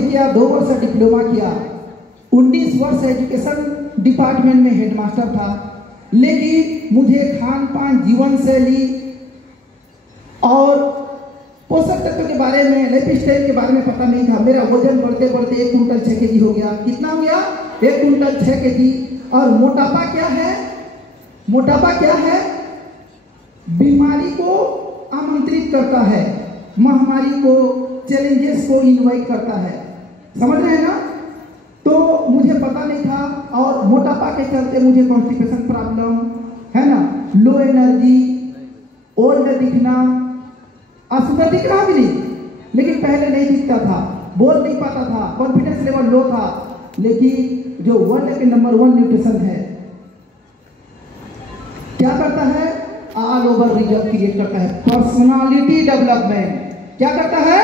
किया, 2 वर्ष डिप्लोमा किया, 19 वर्ष एजुकेशन डिपार्टमेंट में हेडमास्टर था, लेकिन मुझे खान पान, जीवन शैली और पोषक तत्व के बारे में, लाइफ स्टाइल के बारे में पता नहीं था। मेरा वजन बढ़ते बढ़ते 1 कुंटल 6 केजी हो गया। कितना हो गया? 1 कुंटल 6 केजी। और मोटापा क्या है? मोटापा क्या है? बीमारी को आमंत्रित करता है, महामारी को, चैलेंजेस को इनवाइट करता है। समझ रहे हैं ना? तो मुझे पता नहीं था, और मोटापा के चलते मुझे कॉन्स्टिपेशन प्रॉब्लम है ना, लो एनर्जी, ओल्ड दिखना, असुंदर दिखना भी नहीं, लेकिन पहले नहीं दिखता था, बोल नहीं पाता था, कॉन्फिडेंस लेवल लो था। लेकिन जो वर्ल्ड के नंबर 1 न्यूट्रिशन है, क्या करता है? ऑल ओवर रिजल्ट क्रिएट करता है, पर्सनालिटी डेवलपमेंट। क्या करता है?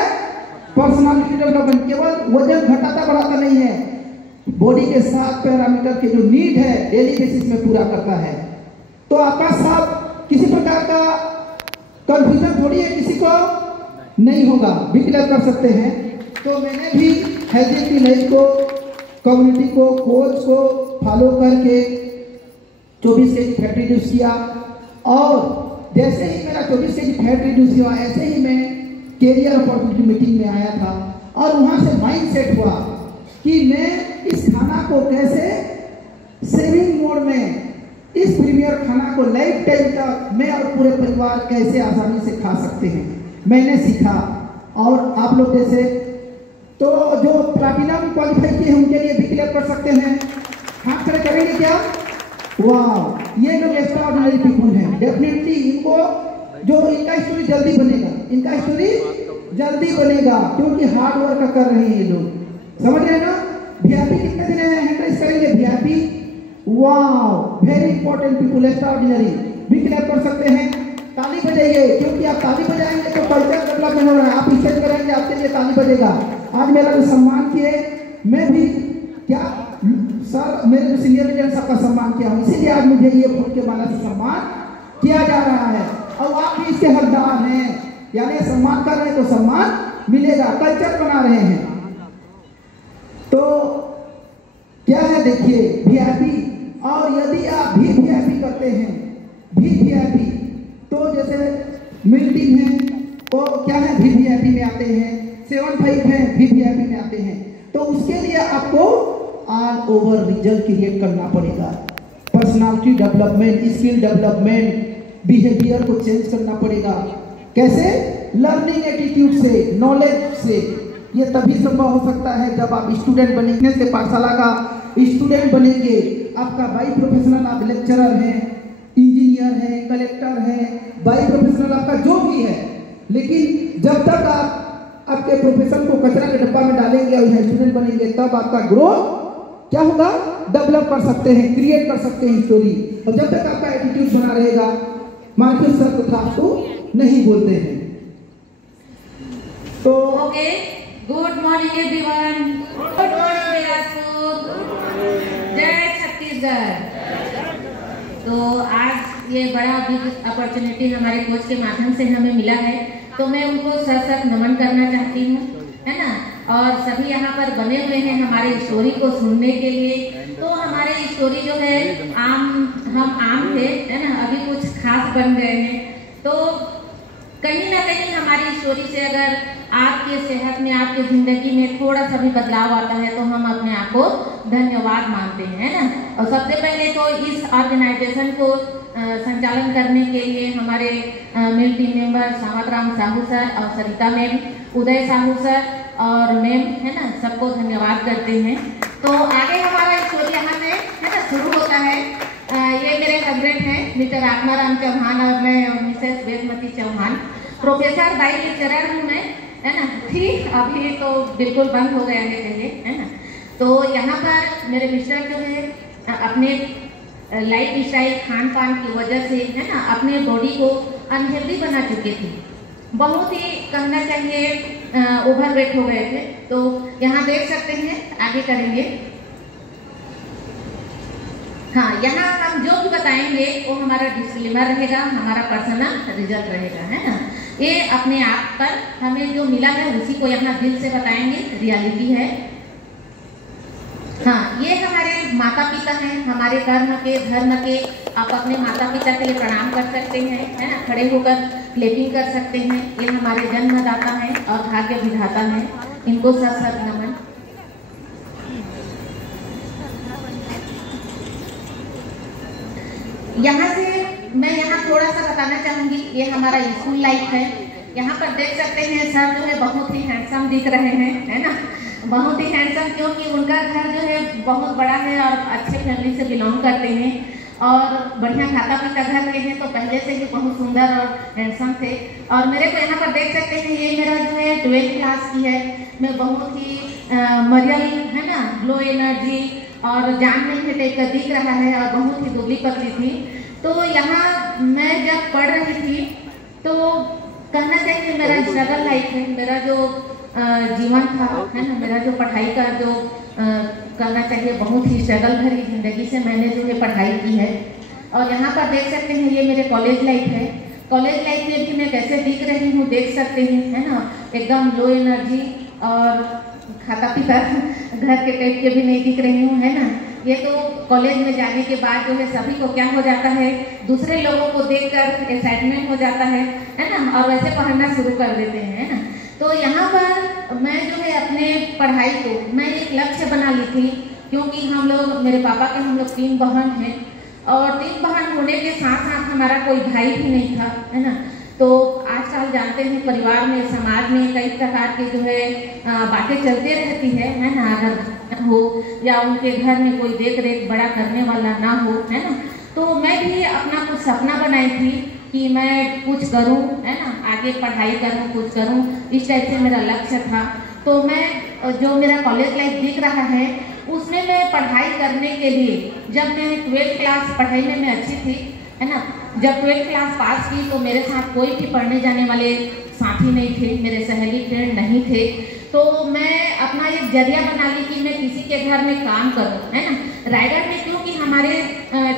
Personality development. केवल वजन घटाता बढ़ाता नहीं है, बॉडी के 7 पैरामीटर के जो नीड है डेली बेसिस में पूरा करता है। तो आपका साथ किसी प्रकार का कंफ्यूजन थोड़ी है, किसी को नहीं होगा, भी क्लियर कर सकते हैं। तो मैंने भी हेल्दी लाइफ को, कम्युनिटी को, कोच को फॉलो करके 24 केजी फैट रिड्यूस किया, और जैसे ही मेरा 24 केजी फैट रिड्यूस हुआ, ऐसे ही मैं कैरियर अपॉर्चुनिटी मीटिंग में आया था, और वहां से माइंड सेट हुआ कि मैं इस खाना को कैसे सेविंग मोड में, इस प्रीमियर खाना को लाइफ टाइम तक मैं और पूरे परिवार कैसे आसानी से खा सकते हैं, मैंने सीखा। और आप लोग जैसे तो जो प्लैटिनम क्वालिफाई किए हैं उनके लिए भी क्लियर कर सकते हैं, हाथ खड़े करेंगे क्या? वाह, ये लोग एक्स्ट्राऑर्डिनरी पीपल हैं। डेफिनेटली इनको, जो इनका स्टोरी जल्दी बनेगा, इनका स्टोरी जल्दी बनेगा, क्योंकि हार्ड वर्क कर रहे हैं ये लोग। समझ रहे हैं ना? वीआईपी कितने दिन हैंड राइज करेंगे? VIP, wow, very important people, extraordinary, भी क्लियर कर सकते हैं। ताली बजाइए, क्योंकि आप ताली बजाएंगे तो कल्चर डेवलपमेंट हो रहा है। आप स्टेज करेंगे, आपके लिए ताली बजेगा। आज मेरा जो सम्मान किए, मैं भी क्या सर, मेरे जो सीनियर लीडर सबका सम्मान किया हूँ, इसीलिए आज मुझे ये फूल के माला से सम्मान किया जा रहा है, और आप भी इसके हकदार हैं। यानी सम्मान कर रहे हैं तो सम्मान मिलेगा, कल्चर बना रहे हैं। तो क्या है, देखिए वीआईपी। और यदि आप भी वीआईपी करते हैं, भी वीआईपी, तो जैसे मिल टीम है, तो क्या है, भी वीआईपी में आते हैं, 75 है, भी वीआईपी में आते हैं। तो उसके लिए आपको ऑल ओवर रिजल्ट क्रिएट करना पड़ेगा, personality development, skill development, behaviour को चेंज करना पड़ेगा। कैसे? लर्निंग एटीट्यूड से, नॉलेज से। ये तभी संभव हो सकता है जब आप स्टूडेंट बनेंगे, से पाठशाला का स्टूडेंट बनेंगे। आपका बाई प्रोफेशनल, आप लेक्चरर हैं, इंजीनियर हैं, कलेक्टर हैं, बाई प्रोफेशनल आपका जो भी है, लेकिन जब तक आप आपके प्रोफेशन को कचरा के डब्बा में डालेंगे और यहाँ स्टूडेंट बनेंगे, तब आपका ग्रोथ क्या होगा? डेवलप कर सकते हैं, क्रिएट कर सकते हैं स्टोरी। और जब तक आपका एटीट्यूड बना रहेगा, मार्केट सर तो नहीं बोलते हैं। तो okay, good morning everyone, good morning Bilaspur, जय छत्तीसगढ़। तो आज ये बड़ा बिग अपॉर्चुनिटी हमारे कोच के माध्यम से हमें मिला है, तो मैं उनको सर नमन करना चाहती हूँ, है ना। और सभी यहाँ पर बने हुए हैं हमारे स्टोरी को सुनने के लिए। तो हमारे स्टोरी जो है, हम आम थे, है ना, अभी कुछ खास बन गए हैं। तो कहीं ना कहीं हमारी स्टोरी से अगर आपके सेहत में, आपकी जिंदगी में थोड़ा सा भी बदलाव आता है, तो हम अपने आप को धन्यवाद मानते हैं, है ना। और सबसे पहले तो इस ऑर्गेनाइजेशन को संचालन करने के लिए हमारे male team member Sawatram Sahu sir और सरिता मैम, उदय साहू सर और मैम, है ना, सबको धन्यवाद करते हैं। तो आगे हमारा स्टोरी यहाँ से, है ना, शुरू होता है। ये मेरे हस्बैंड हैं मिस्टर आत्माराम चौहान, और मैं Mrs Vedmati Chauhan. Professor by lecturer हूँ मैं, है ना। ठीक, अभी तो बिल्कुल बंद हो गया है कहिए, है ना। तो यहाँ पर मेरे मिस्टर जो है अपने लाइफ स्टाइल, खान पान की वजह से, है ना, अपने बॉडी को अनहेल्दी बना चुके थे। बहुत ही कहना चाहिए ओवरवेट हो गए थे। तो यहाँ देख सकते हैं, आगे करेंगे। हाँ, यहाँ हम जो भी बताएंगे वो हमारा डिस्क्लेमर रहेगा, हमारा पर्सनल रिजल्ट रहेगा, है ना। ये अपने आप पर हमें जो मिला है उसी को यहाँ दिल से बताएंगे, रियलिटी है। हाँ, ये हमारे माता पिता हैं, हमारे धर्म के आप अपने माता पिता के लिए प्रणाम कर सकते हैं, है ना, खड़े होकर क्लैपिंग कर सकते हैं। ये हमारे जन्मदाता हैं और भाग्य विधाता हैं, इनको सत नमन। यहाँ से मैं यहाँ थोड़ा सा बताना चाहूंगी, ये हमारा स्कूल लाइफ है। यहाँ पर देख सकते हैं सर जो है बहुत ही हैंडसम दिख रहे हैं, है ना, बहुत ही हैंडसम, क्योंकि उनका घर जो है बहुत बड़ा है और अच्छे फैमिली से बिलोंग करते हैं और बढ़िया खाता पीता घर के हैं, तो पहले से ही बहुत सुंदर और हैंडसम थे। और मेरे को यहाँ पर देख सकते हैं, ये मेरा जो है 12th क्लास की है। मैं बहुत ही मरियल, है ना, लो एनर्जी और जान में भी टाइप का दिख रहा है और बहुत ही दुबली पतली थी। तो यहाँ मैं जब पढ़ रही थी तो कहना चाहिए मेरा स्ट्रगल लाइफ है, मेरा जो जीवन था, है ना, मेरा जो पढ़ाई का जो करना चाहिए बहुत ही स्ट्रगल भरी जिंदगी से मैंने जो है पढ़ाई की है। और यहाँ पर देख सकते हैं ये मेरे कॉलेज लाइफ है। कॉलेज लाइफ में भी मैं कैसे दिख रही हूँ देख सकते हैं, है ना, एकदम लो एनर्जी और खाता पीता घर के टाइप के भी नहीं दिख रही हूँ, है ना। ये तो कॉलेज में जाने के बाद जो है सभी को क्या हो जाता है, दूसरे लोगों को देखकर एक्साइटमेंट हो जाता है ना, और वैसे पढ़ना शुरू कर देते हैं, है ना। तो यहाँ पर मैं जो है अपने पढ़ाई को मैं एक लक्ष्य बना ली थी, क्योंकि हम लोग, मेरे पापा के हम लोग 3 बहन हैं और 3 बहन होने के साथ साथ हमारा कोई भाई भी नहीं था, है ना। तो आजकल जानते हैं परिवार में, समाज में कई प्रकार के जो है बातें चलते रहती है ना, अगर हो या उनके घर में कोई देख रेख बड़ा करने वाला ना हो, है ना। तो मैं भी अपना कुछ सपना बनाई थी कि मैं कुछ करूं, है ना, आगे पढ़ाई करूं, कुछ करूं, इस टाइप से मेरा लक्ष्य था। तो मैं जो मेरा कॉलेज लाइफ दिख रहा है उसमें मैं पढ़ाई करने के लिए, जब मैं 12th क्लास पढ़ाई में मैं अच्छी थी, है ना, जब 12th क्लास पास की तो मेरे साथ कोई भी पढ़ने जाने वाले साथी नहीं थे, मेरे सहेली फ्रेंड नहीं थे। तो मैं अपना एक जरिया बना ली कि मैं किसी के घर में काम करूं, है ना। रायगढ़ में क्योंकि हमारे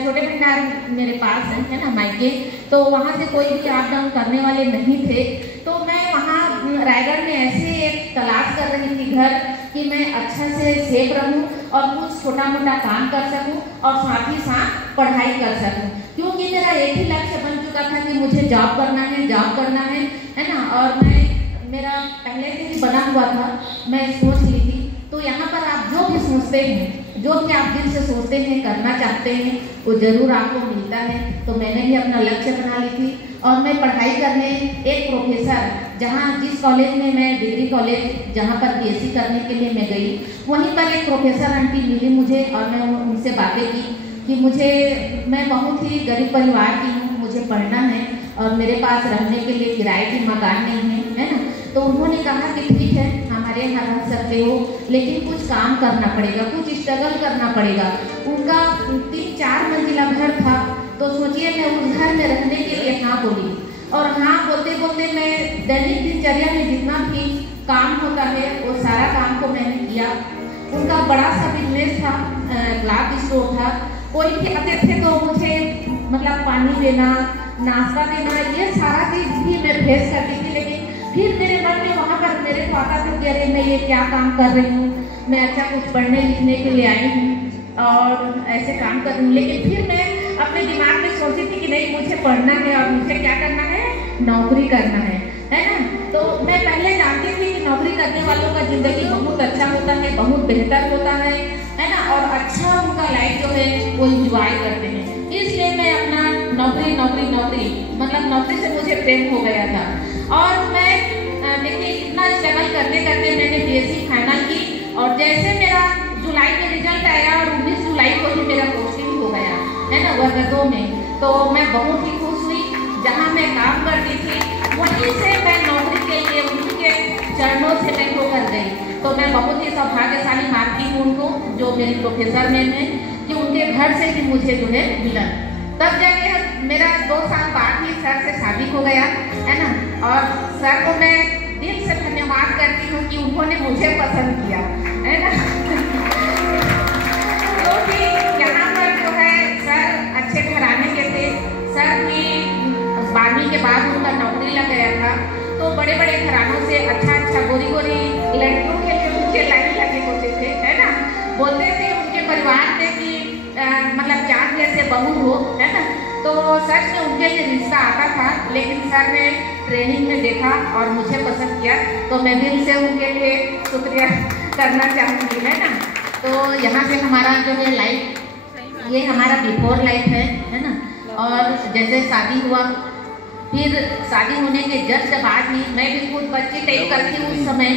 छोटे भंडार मेरे पास है ना, मायके, तो वहाँ से कोई भी अप डाउन करने वाले नहीं थे। तो मैं वहाँ रायगढ़ में ऐसे एक तलाश कर रही थी घर कि मैं अच्छा से सेफ रहूं और कुछ छोटा मोटा काम कर सकूं और साथ ही साथ पढ़ाई कर सकूं, क्योंकि मेरा एक ही लक्ष्य बन चुका था कि मुझे जॉब करना है ना। और मैं, मेरा पहले से ही बना हुआ था, मैं सोच ली थी। तो यहाँ पर आप जो भी सोचते हैं, जो भी आप दिल से सोचते हैं, करना चाहते हैं, वो जरूर आपको मिलता है। तो मैंने भी अपना लक्ष्य बना ली थी और मैं पढ़ाई करने एक प्रोफेसर, जहाँ जिस कॉलेज में मैं डिग्री कॉलेज जहाँ पर BSc करने के लिए मैं गई, वहीं पर एक प्रोफेसर आंटी मिली मुझे और मैं उनसे बातें की कि मैं बहुत ही गरीब परिवार की हूँ, मुझे पढ़ना है और मेरे पास रहने के लिए किराए की मकान नहीं है ना। तो उन्होंने कहा कि ठीक है, हमारे यहाँ रह सकते हो, लेकिन कुछ काम करना पड़ेगा, कुछ स्ट्रगल करना पड़ेगा। उनका 3-4 मंजिला घर था, तो सोचिए मैं उस घर में रहने के लिए हाँ बोली। और हाँ बोलते बोलते मैं दैनिक दिनचर्या में जितना भी काम होता है वो सारा काम को मैंने किया। उनका बड़ा सा बिजनेस था, क्लॉथ स्टोर था। कोई भी आते थे तो मुझे मतलब पानी देना, नाश्ता देना, ये सारा चीज भी मैं फेस करती थी। लेकिन फिर मेरे मन में वहाँ पर मेरे को आता था कि अरे मैं ये क्या काम कर रही हूँ, मैं अच्छा कुछ पढ़ने लिखने के लिए आई हूँ और ऐसे काम कर रही हूँ। लेकिन फिर मैं अपने दिमाग में सोची थी कि नहीं, मुझे पढ़ना है और मुझे क्या करना है, नौकरी करना है ना। तो मैं पहले जानती थी कि नौकरी करने वालों का जिंदगी बहुत अच्छा होता है, बहुत बेहतर होता है ना, और अच्छा उनका लाइफ जो है वो इंजॉय करते हैं। इसलिए मैं अपना नौकरी मतलब नौकरी से मुझे प्रेम हो गया था। और मैं देखिए इतना स्ट्रगल करते करते मैंने BSc फाइनल की और जैसे मेरा जुलाई में रिजल्ट आया और 19 जुलाई को ही मेरा पोस्टिंग हो गया, है ना, वर्ग 2 में। तो मैं बहुत ही खुश हुई। जहाँ मैं काम करती थी वहीं से मैं नौकरी के लिए उनके चरणों से मैं होकर गई। तो मैं बहुत ही सौभाग्यशाली मानती हूँ उनको, जो मेरी प्रोफेसर मैम है, कि उनके घर से भी मुझे जो है मिला। तब जाके मेरा 2 साल बाद ही सर से शादी हो गया, है ना। और सर को मैं दिल से धन्यवाद करती हूँ कि उन्होंने मुझे पसंद किया, है ना। क्योंकि यहाँ पर जो है सर अच्छे घराने के थे। सर की 12वीं के बाद उनका नौकरी लग गया था बहू हो, है ना। तो सच में उनके लिए रिश्ता आता था, लेकिन सर ने ट्रेनिंग में देखा और मुझे पसंद किया, तो मैं दिल से उनके लिए शुक्रिया करना चाहूँगी, है ना। तो यहाँ से हमारा जो है लाइफ, ये हमारा बिफोर लाइफ है ना। और जैसे शादी हुआ, फिर शादी होने के जस्ट बाद ही मैं भी खुद बच्ची टेक करती हूँ उस समय।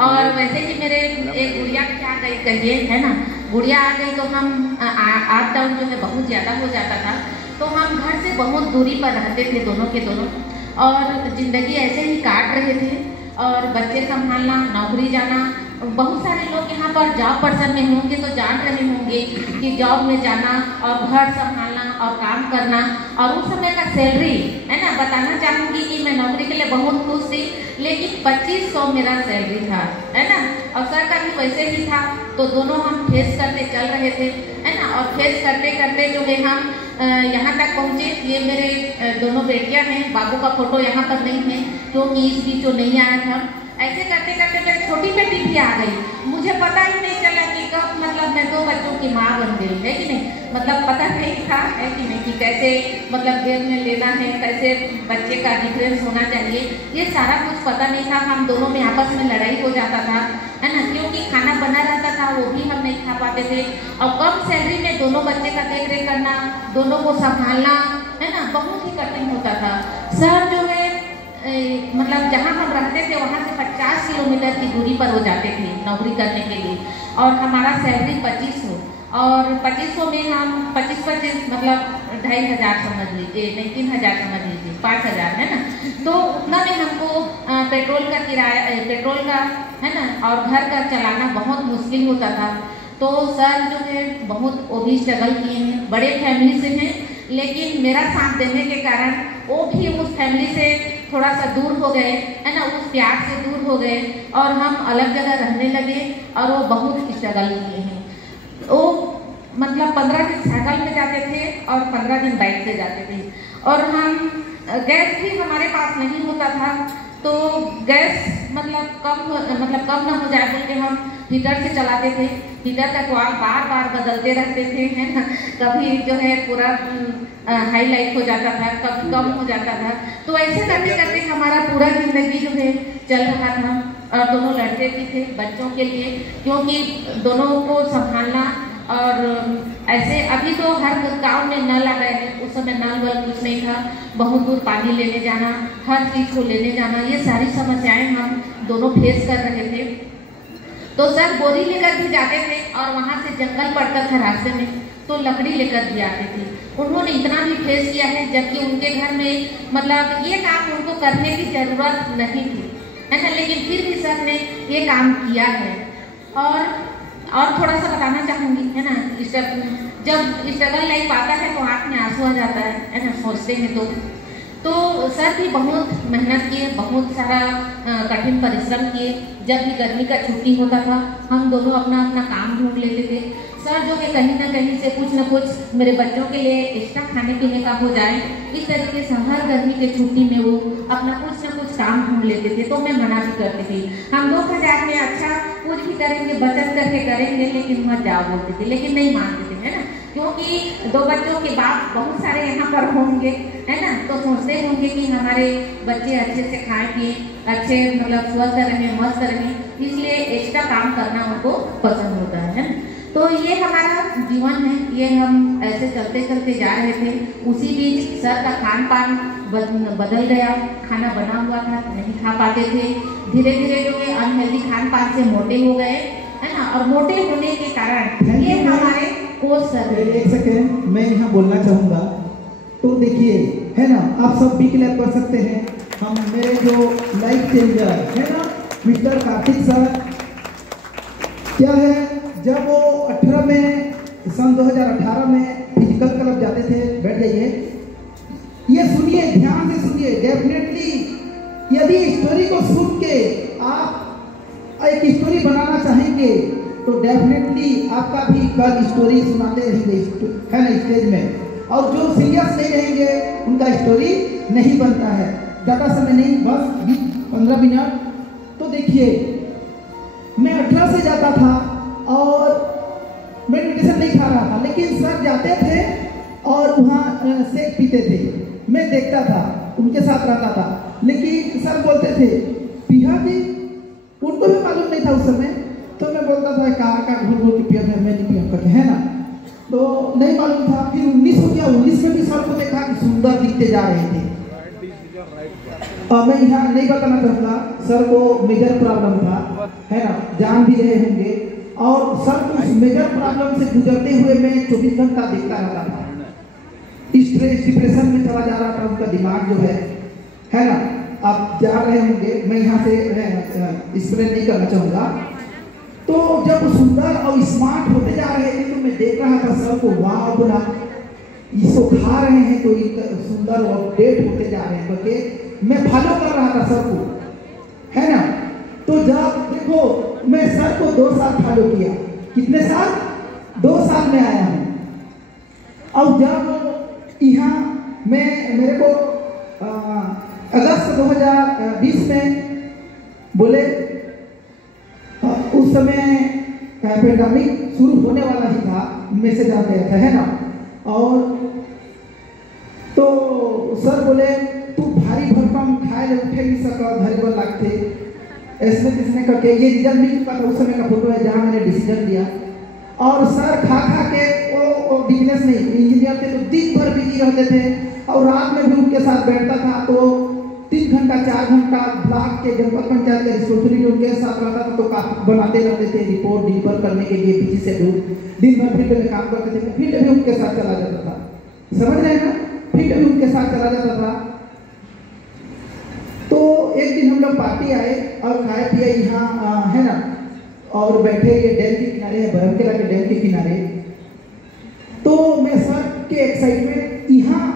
और वैसे ही मेरे एक गुड़िया भी आ गई, कहिए, है ना। गुड़िया आ गई तो हम अप डाउन जो है बहुत ज़्यादा हो जाता था, तो हम घर से बहुत दूरी पर रहते थे दोनों के दोनों, और ज़िंदगी ऐसे ही काट रहे थे। और बच्चे संभालना, नौकरी जाना, बहुत सारे लोग यहाँ पर जॉब पर्सन में होंगे तो जान रहे होंगे कि जॉब में जाना और घर संभालना और काम करना, और उस समय का सैलरी, है ना। बताना चाहूँगी कि मैं नौकरी के लिए बहुत खुश थी, लेकिन 2500 मेरा सैलरी था, है ना। और सर का भी वैसे ही था, तो दोनों हम फेस करते चल रहे थे, है ना। और फेस करते करते जो है हम यहाँ तक पहुँचे। ये मेरे दोनों बेटियाँ हैं, बाबू का फोटो यहाँ पर नहीं है क्योंकि इस बीच जो नहीं आया था। ऐसे करते करते मेरी छोटी बेटी भी आ गई, मुझे पता ही नहीं चला कि कब मतलब मैं 2 बच्चों की माँ बन गई, है कि नहीं। मतलब पता नहीं था, है कि नहीं, कि कैसे मतलब देर में लेना है, कैसे बच्चे का डिफरेंस होना चाहिए, ये सारा कुछ पता नहीं था। हम दोनों में आपस में लड़ाई हो जाता था, है ना, क्योंकि खाना बना रहता था वो भी हम नहीं खा पाते थे। और कम सैलरी में दोनों बच्चे का देख रेख करना, दोनों को संभालना, है ना, बहुत ही कठिन होता था। सर जो है मतलब जहाँ हम रहते थे वहाँ से 50 किलोमीटर की दूरी पर हो जाते थे नौकरी करने के लिए, और हमारा सैलरी 2500, और 2500 में हम 25 मतलब 2500 समझ लीजिए, नहीं 3000 समझ लीजिए, 5000, है ना। तो उतना में हमको पेट्रोल का किराया, पेट्रोल का, है ना, और घर का चलाना बहुत मुश्किल होता था। तो सर जो है बहुत वो भी स्ट्रगल किए हैं, बड़े फैमिली से हैं, लेकिन मेरा साथ देने के कारण वो भी उस फैमिली से थोड़ा सा दूर हो गए, है ना, उस प्यार से दूर हो गए, और हम अलग जगह रहने लगे, और वो बहुत स्ट्रगल किए हैं। वो मतलब 15 दिन साइकिल में जाते थे और 15 दिन बाइक से जाते थे। और हम गैस भी हमारे पास नहीं होता था, तो गैस मतलब कम ना हो जाए बोल के हम हीटर से चलाते थे। हीटर का क्वाल बार बार बदलते रहते थे, है ना। कभी जो है पूरा हाईलाइट हो जाता था, कभी कम हो जाता था। तो ऐसे करते करते हमारा पूरा जिंदगी जो है चल रहा था। और दोनों लड़के भी थे बच्चों के लिए, क्योंकि दोनों को संभालना। और ऐसे अभी तो हर गांव में नल आ गए हैं, उस समय नल वल कुछ नहीं था, बहुत दूर पानी लेने जाना, हर चीज़ को लेने जाना, ये सारी समस्याएं हम दोनों फेस कर रहे थे। तो सर बोरी लेकर भी जाते थे, और वहाँ से जंगल पड़ता था रास्ते में, तो लकड़ी लेकर भी आते थे। उन्होंने इतना भी फेस किया है, जबकि उनके घर में मतलब ये काम उनको करने की जरूरत नहीं थी, है ना, लेकिन फिर भी सर ने ये काम किया है। और थोड़ा सा बताना चाहूँगी, है ना, जब स्ट्रगल लाइफ आता है तो आँख में आंसू आ जाता है ना, सोचते हैं तो सर भी बहुत मेहनत किए, बहुत सारा कठिन परिश्रम किए। जब भी गर्मी का छुट्टी होता था, हम दोनों अपना अपना काम ढूंढ लेते थे। सर जो है कहीं ना कहीं से कुछ न कुछ मेरे बच्चों के लिए एक्स्ट्रा खाने पीने का हो जाए, इस तरीके से हर गर्मी के छुट्टी में वो अपना कुछ न कुछ काम ढूंढ लेते थे। तो मैं मना भी करती थी, हम 2000 में अच्छा कुछ भी करेंगे, बचत करके करेंगे, लेकिन मत जाओ बोलती थी, लेकिन नहीं मानते थे, है ना, क्योंकि 2 बच्चों के बाप बहुत सारे यहाँ पर होंगे, है ना, तो सोचते होंगे कि हमारे बच्चे अच्छे से खाएं पिए, अच्छे मतलब स्वस्थ रहे, मस्त रहे, इसलिए एक्स्ट्रा काम करना उनको पसंद होता है ना। तो ये हमारा जीवन है, ये हम ऐसे चलते चलते जा रहे थे। उसी बीच सर का खान पान बदल गया, खाना बना हुआ था नहीं खा पाते थे, धीरे धीरे जो है अनहेल्दी खान पान से मोटे हो गए, है ना। और मोटे होने के कारण ये हमारे कोच सर। एक सेकेंड मैं यहाँ बोलना चाहूँगा। तो देखिए, है ना, आप सब भी क्लियर कर सकते हैं। हम मेरे जो लाइफ चेंजर है ना मिस्टर कार्तिक सर, क्या है, जब वो 18 में सन 2018 में फिजिकल क्लब जाते थे, बैठ जाइए, ये सुनिए, ध्यान से सुनिए, डेफिनेटली यदि स्टोरी को सुन के आप एक स्टोरी बनाना चाहेंगे तो डेफिनेटली आपका भी कल स्टोरी सुनाते रहेंगे, है ना, स्टेज में। और जो सीरियस नहीं रहेंगे उनका स्टोरी नहीं बनता है। ज़्यादा समय नहीं, बस 20-15 मिनट। तो देखिए, मैं 18 से जाता था और मैं मेडिटेशन नहीं खा रहा था, लेकिन सर जाते थे और वहाँ सेक पीते थे। मैं देखता था, उनके साथ रहता था, लेकिन सर बोलते थे पिया जी, उनको भी मालूम नहीं था उस समय। तो मैं बोलता था कहाँ घूम घूम के पिया, मैं नहीं पिया करके, है ना। तो नहीं मालूम था। फिर 19 हो गया, 19 में भी सर को देखा कि सुंदर दिखते जा रहे थे। मैं यहाँ नहीं बताना चाहूँगा, सर को मेजर प्रॉब्लम था, है ना, जान भी रहे होंगे। और सर को उस मेजर प्रॉब्लम से गुजरते हुए मैं 24 घंटा देखता रहता था। स्ट्रेस डिप्रेशन में चला जा रहा था उनका दिमाग जो है ना। आप जा रहे होंगे, मैं यहाँ से एक्सप्लेन नहीं करना चाहूँगा। तो जब सुंदर और स्मार्ट होते जा रहे थे तो मैं देख रहा था सर को, वाह बोला, इसको खा रहे हैं तो सुंदर और अपडेट होते जा रहे हैं करके मैं फॉलो कर रहा था सर को, है ना। तो जब देखो मैं सर को 2 साल फॉलो किया। कितने साल? 2 साल में आया हूँ। और जब यहाँ मेरे को अगस्त 2020 में बोले, उस समय पेंडेमिक शुरू होने वाला ही था, मैसेज आ गया था, है ना। और तो सर बोले तू भारी भरकम खाए उठे नहीं सका, धरे लगते ऐसे किसने करके, ये रिजल्ट मिल चुका था उस समय का फोटो है जहाँ मैंने डिसीजन लिया। और सर खा के वो बिजनेस नहीं, इंजीनियर थे तो दिन भर बिजी रहते थे और रात में भी उनके साथ बैठता था। तो 3 घंटा 4 घंटा ब्लॉक के जनपद पंचायत के रिस्पॉन्सिबिलिटी उनके साथ रहता था। तो काफी बनाते रहते थे रिपोर्ट डिलीवर करने के लिए, बिजी से दिन भर फील्ड में काम करते थे। फील्ड भी उनके साथ चला जाता था, समझ रहे हैं ना, फील्ड भी उनके साथ चला जाता था। तो एक दिन हम लोग पार्टी आए और खाए पिए यहाँ, है ना, और बैठे ये डैम के किनारे है, बरमकेला के डैम के किनारे। तो मैं सर के एक्साइटमेंट, यहाँ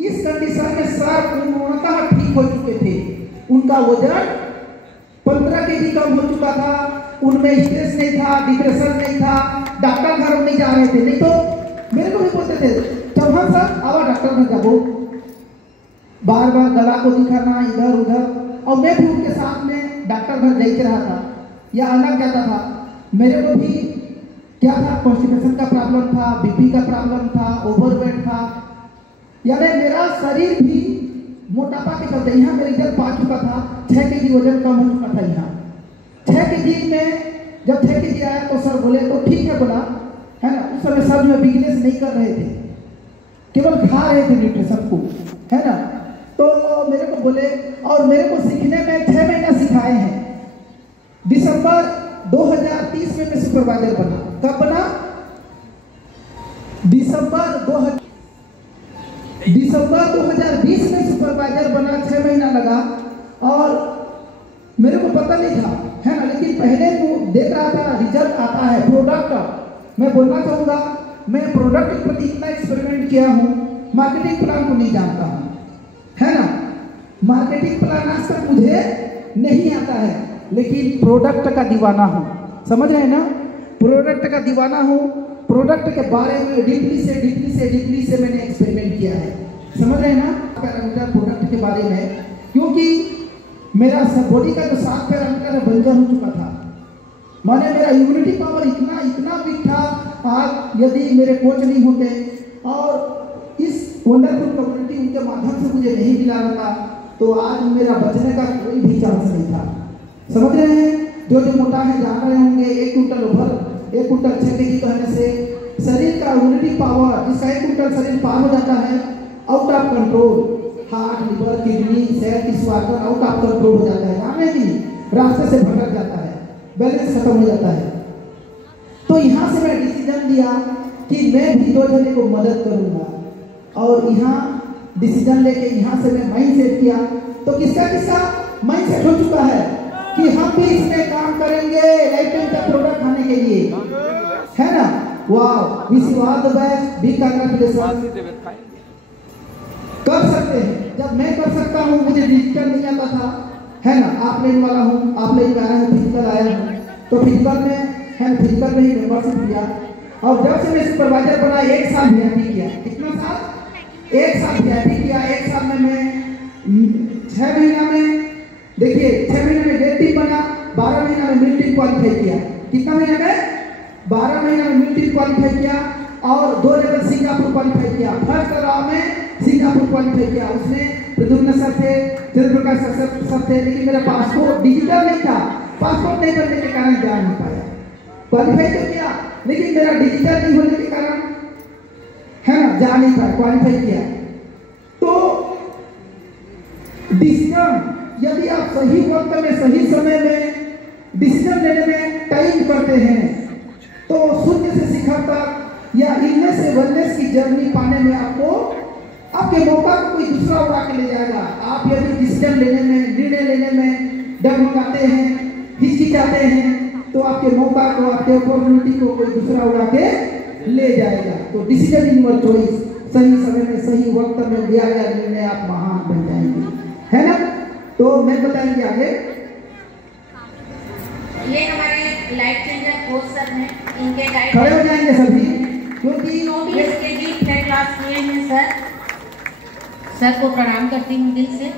इस कंडीशन में सर पूर्णतः ठीक हो चुके थे। उनका वजन 15 kg कम हो चुका था, उनमें स्ट्रेस नहीं था, डिप्रेशन नहीं था, डॉक्टर घर नहीं जा रहे थे। नहीं तो मेरे को भी बोलते थे चौहान सर आवा डॉक्टर घर जाओ, बार बार गला को दिखाना इधर उधर। और मैं भी उनके साथ में डॉक्टर घर देख रहा था या अलग जाता था। मेरे को भी क्या था, कॉन्स्टिपेशन का प्रॉब्लम था, बीपी का प्रॉब्लम था, ओवरवेट था, यानी मेरा शरीर भी मोटापा के चलते यहाँ मेरा रिजल्ट पा चुका था। 6 kg वजन कम हो चुका था यहाँ। 6 kg में जब 6 kg आया तो सर बोले तो ठीक है बोला, है ना। उस समय सर में बिजनेस नहीं कर रहे थे, केवल खा रहे थे न्यूट्रिशन को, है ना। तो मेरे को बोले, और मेरे को सीखने में 6 महीना सिखाए हैं। दिसंबर 2030 में मैं सुपरवाइजर बना। कब बना? दिसंबर 2020 में सुपरवाइजर बना। 6 महीना लगा और मेरे को पता नहीं था, है ना। लेकिन पहले वो देख रहा था रिजल्ट आता है। प्रोडक्ट मैं बोलना चाहूँगा, मैं प्रोडक्ट के प्रति इतना एक्सपेरिमेंट किया हूँ, मार्केटिंग प्लान को नहीं जानता हूँ, है ना। मार्केटिंग प्लान आज तक मुझे नहीं आता है, लेकिन प्रोडक्ट का दीवाना हूँ, समझ रहे हैं ना। प्रोडक्ट का दीवाना हूँ, प्रोडक्ट के बारे में डीपली से मैंने एक्सपेरिमेंट किया है, समझ रहे हैं ना। पैरामीटर प्रोडक्ट के बारे में, क्योंकि मेरा बॉडी का जो 7 पैरामीटर है बंजर हो चुका था। माने मेरा इम्यूनिटी पावर इतना वीक था। आज यदि मेरे कोच नहीं होते और इस वंडरफुल कम्युनिटी उनके माध्यम से मुझे नहीं मिला रहता तो आज मेरा बचने का कोई भी चांस नहीं था, समझ रहे हैं। जो मोटा है जान रहे होंगे, 1 कुंटल 6 kg कहने से शरीर का इम्यूनिटी पावर, इसका 1 कुंटल शरीर पार हो जाता है out of control. Heart, liver, kidney, cell, tissue organ out of control हो जाता है, जाने की रास्ते से भटक जाता है, बैलेंस खत्म हो जाता है। तो यहाँ से मैं डिसीजन लिया कि मैं भी 2 जने को मदद करूँगा और यहाँ डिसीजन लेके यहाँ से मैं माइंड सेट किया। तो किसका माइंड सेट हो चुका है कि हम भी इसमें काम करेंगे लाइफ का प्रोडक्ट खाने के लिए, है ना। वाह, wish you all the best, be congratulation. कर सकते हैं, जब मैं कर सकता हूँ, मुझे डिजिटल नहीं आता था, है ना। आप लेने वाला हूँ, आप लेने आया हूँ, फिजिकल आया हूँ, तो फिजिकल में है, फिजिकल में ही मेंबरशिप लिया। और जब से मैं सुपरवाइजर बना 1 साल VIP किया। कितना साल? 1 साल VIP किया। 1 साल में मैं 6 महीना में, देखिए 6 महीने में डेट टीम बना, 12 महीना में मिड टीम क्वालिफाई किया। कितना महीना में? 12 महीना में मिड टीम क्वालिफाई किया। और 2 लेवल सिंगापुर क्वालिफाई किया। फर्स्ट राउंड में सिंगापुर क्वालिफाई किया, उसमें प्रद्युम्न सर थे, चंद्रप्रकाश सर थे, लेकिन मेरा पासपोर्ट डिजिटल नहीं था। पासपोर्ट नहीं बनने के कारण जा नहीं पाया। क्वालिफाई तो किया लेकिन मेरा डिजिटल नहीं होने के कारण है ना जा नहीं पाया। क्वालिफाई किया तो डिसीजन यदि आप सही वक्त में सही समय में डिसीजन लेने में टाइम करते हैं तो शून्य से शिखर तक या इनमें से वेलनेस की जर्नी पाने में आपको आपके मौका को कोई दूसरा उड़ा के ले जाएगा। आप यदि डिसीजन लेने में निर्णय लेने में डगमगाते हैं, हिचकिचाते हैं तो आपके मौका को आपके अपॉर्चुनिटी को कोई दूसरा उड़ा के ले जाएगा। तो डिसीजन इन योर चॉइस, सही समय में सही वक्त में लिया गया निर्णय आप महान बन जाएंगे, है ना। तो मैं बताएंगे आगे। ये हमारे लाइफ चेंजर कोच सर हैं, इनके गाइड खड़े हो जाएंगे सभी क्योंकि इसके जी क्लास किए हैं सर को प्रणाम करती हूँ दिल से।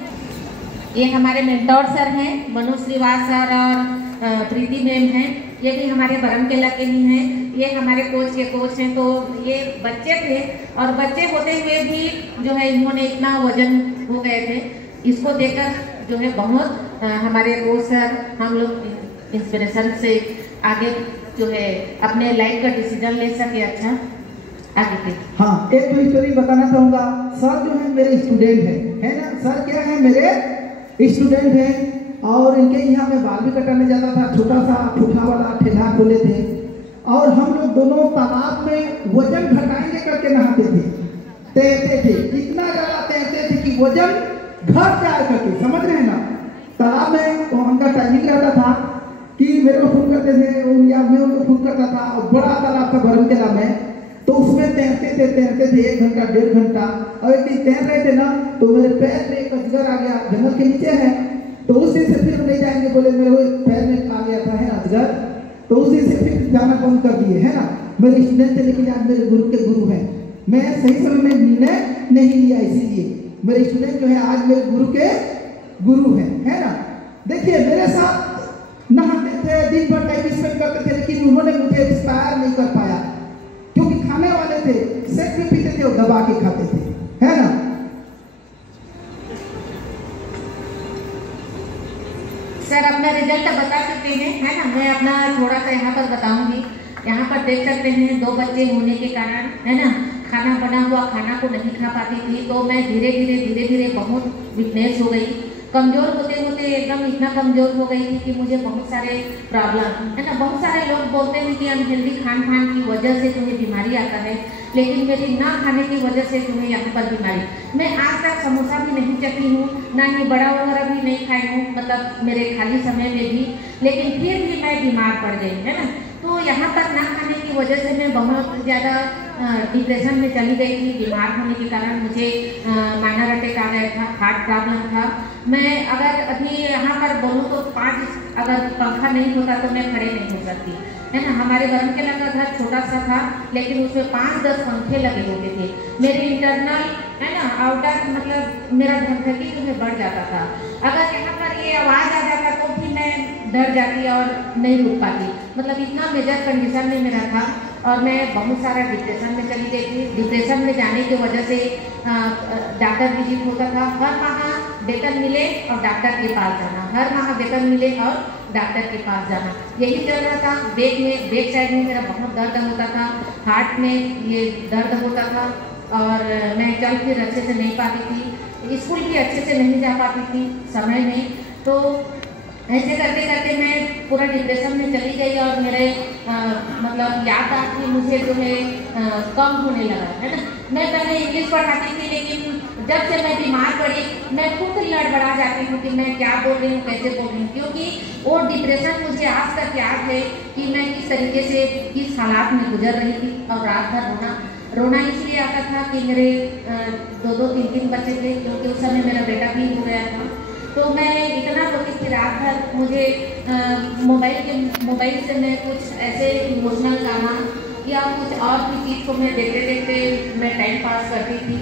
ये हमारे मेंटोर सर हैं, मनु श्रीवास सर और प्रीति मैम हैं, ये भी हमारे बरमकेला के ही हैं। ये हमारे कोच के कोच हैं। तो ये बच्चे थे और बच्चे होते हुए भी जो है इन्होंने इतना वजन हो गए थे, इसको देखकर जो है बहुत हमारे कोच सर हम लोग इंस्पिरेशन से आगे जो है अपने लाइफ का डिसीजन ले सके। अच्छा आगे के हाँ एक तो स्टोरी बताना चाहूँगा। सर जो है मेरे स्टूडेंट है ना। सर क्या है मेरे स्टूडेंट हैं और इनके यहाँ मैं बाल भी कटाने जाता था। छोटा सा ठूठा वाला ठेला खोले थे और हम लोग दोनों तालाब में वजन घटाएंगे करके नहाते थे, तैरते थे। इतना ज़्यादा तैरते थे कि वजन घट जाए करके, समझ रहे हैं ना। तालाब में तो उनका टाइमिंग रहता था कि मेरे को फोन करते थे या मैं उनको फोन करता था। और बड़ा तालाब था बरमकेला में, तो उसमें तैरते थे 1 घंटा 1.5 घंटा। और एक दिन तैर रहे थे ना तो मेरे पैर में एक अजगर आ गया, जंगल के नीचे है। तो उस दिन से फिर नहीं जाएंगे बोले, मेरे पैर में आ गया था है अजगर। तो उस दिन से फिर जाना बंद कर दिए, है ना। मेरे स्टूडेंट थे लेकिन आज मेरे गुरु के गुरु हैं। मैं सही समय में निर्णय नहीं लिया, इसीलिए मेरे स्टूडेंट जो है आज मेरे गुरु के गुरु हैं, है ना। देखिए मेरे साथ नहाते थे, दिन भर टाइम स्पेंड करते थे, लेकिन उन्होंने मुझे इंस्पायर नहीं कर पाया क्योंकि खाने वाले थे, सेक भी पीते थे और दबा के खाते थे, है ना। सर अपना रिजल्ट बता सकते हैं, है ना। मैं अपना थोड़ा सा यहाँ पर बताऊंगी। यहाँ पर देख सकते हैं 2 बच्चे होने के कारण, है ना, खाना बना हुआ खाना को नहीं खा पाती थी। तो मैं धीरे धीरे बहुत वीकनेस हो गई। कमजोर होते होते एकदम इतना कमजोर हो गई थी कि मुझे बहुत सारे प्रॉब्लम, है ना। बहुत सारे लोग बोलते हैं कि अनहेल्दी खान पान की वजह से तुम्हें बीमारी आता है, लेकिन मेरी ना खाने की वजह से तुम्हें यहाँ पर बीमारी। मैं आज तक समोसा भी नहीं चखी हूँ, ना ही बड़ा वगैरह भी नहीं खाई हूँ, मतलब मेरे खाली समय में भी, लेकिन फिर भी मैं बीमार पड़ गई, है ना। तो यहाँ पर ना खाने की वजह से मैं बहुत ज़्यादा डिप्रेशन में चली गई थी। बीमार होने के कारण मुझे माइनर अटैक आ गया था, हार्ट प्रॉब्लम था। मैं अगर अभी यहाँ पर बोलूँ तो 5 अगर पंखा नहीं होता तो मैं खड़े नहीं हो सकती, है ना। हमारे बरमकेला का घर छोटा सा था लेकिन उसमें 5-10 पंखे लगे होते थे। मेरे इंटरनल, है ना, आउटर मतलब मेरा धड़कन जो है बढ़ जाता था। अगर यहाँ पर ये आवाज़ आ जाता तो भी मैं डर जाती और नहीं रुक पाती। मतलब इतना मेजर कंडीशन में मेरा था और मैं बहुत सारा डिप्रेशन में चली गई थी। डिप्रेशन में जाने की वजह से डॉक्टर विजिट होता था। हर माह वेतन मिले और डॉक्टर के पास जाना, हर माह वेतन मिले और डॉक्टर के पास जाना, यही चल रहा था। बैक साइड में मेरा बहुत दर्द होता था, हार्ट में ये दर्द होता था और मैं चल फिर अच्छे से नहीं पाती थी, स्कूल भी अच्छे से नहीं जा पाती थी समय में। तो ऐसे करते करते मैं पूरा डिप्रेशन में चली गई और मेरे मतलब याददाश्त भी मुझे जो है कम होने लगा, है ना। मैं पहले इंग्लिश पढ़ाती थी लेकिन जब से मैं बीमार पड़ी मैं खुद लड़बड़ा जाती हूँ कि मैं क्या बोल रही हूँ, कैसे बोल रही हूँ, क्योंकि वो डिप्रेशन मुझे आज तक याद है कि मैं किस तरीके से किस हालात में गुजर रही थी। और रात भर रोना इसलिए आता था कि मेरे 2-2, 3-3 बच्चे थे, क्योंकि उस समय मेरा बेटा भी हो गया था। तो मैं इतना रोती थी रात भर। मुझे मोबाइल से मैं कुछ ऐसे इमोशनल गाना या कुछ और भी चीज़ को मैं देखते देखते मैं टाइम पास करती थी